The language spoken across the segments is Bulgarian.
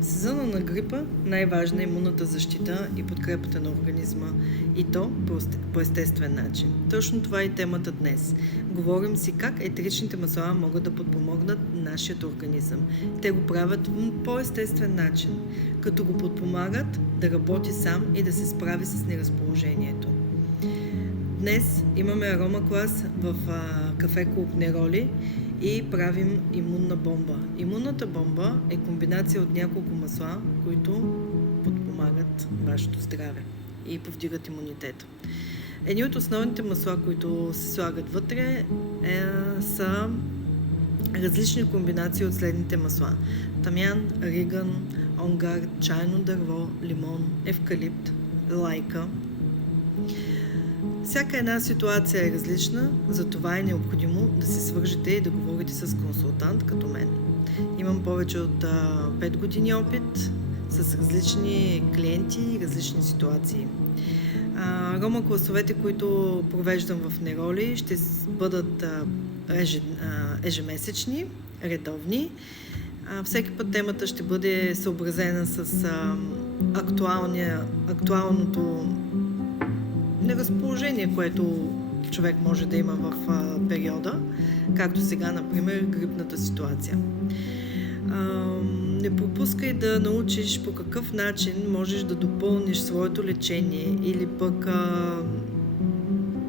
В сезона на грипа най-важна е имунната защита и подкрепата на организма, и то по естествен начин. Точно това е и темата днес. Говорим си как етеричните масла могат да подпомогнат нашия организъм. Те го правят по естествен начин, като го подпомагат да работи сам и да се справи с неразположението. Днес имаме арома клас в кафе Клуб Нероли и правим имунна бомба. Имунната бомба е комбинация от няколко масла, които подпомагат вашето здраве и повдигат имунитета. Едни от основните масла, които се слагат вътре, са различни комбинации от следните масла: тамян, риган, онгар, чайно дърво, лимон, евкалипт, лайка. Всяка една ситуация е различна, затова е необходимо да се свържете и да говорите с консултант като мен. Имам повече от 5 години опит с различни клиенти и различни ситуации. Арома класовете, които провеждам в Нероли, ще бъдат ежемесечни, редовни. Всеки път темата ще бъде съобразена с актуалното неразположение, което човек може да има в периода, както сега, например, грипната ситуация. Не пропускай да научиш по какъв начин можеш да допълниш своето лечение или пък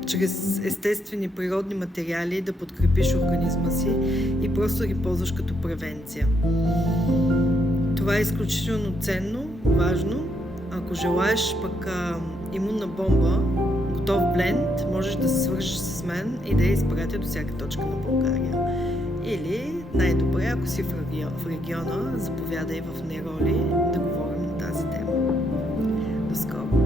чрез естествени природни материали да подкрепиш организма си и просто ги ползваш като превенция. Това е изключително ценно, важно. Ако желаеш пък имунна бомба, готов бленд, можеш да се свържеш с мен и да я изпратя до всяка точка на България. Или най-добре, ако си в региона, заповядай в Нероли да говорим на тази тема. До скоро!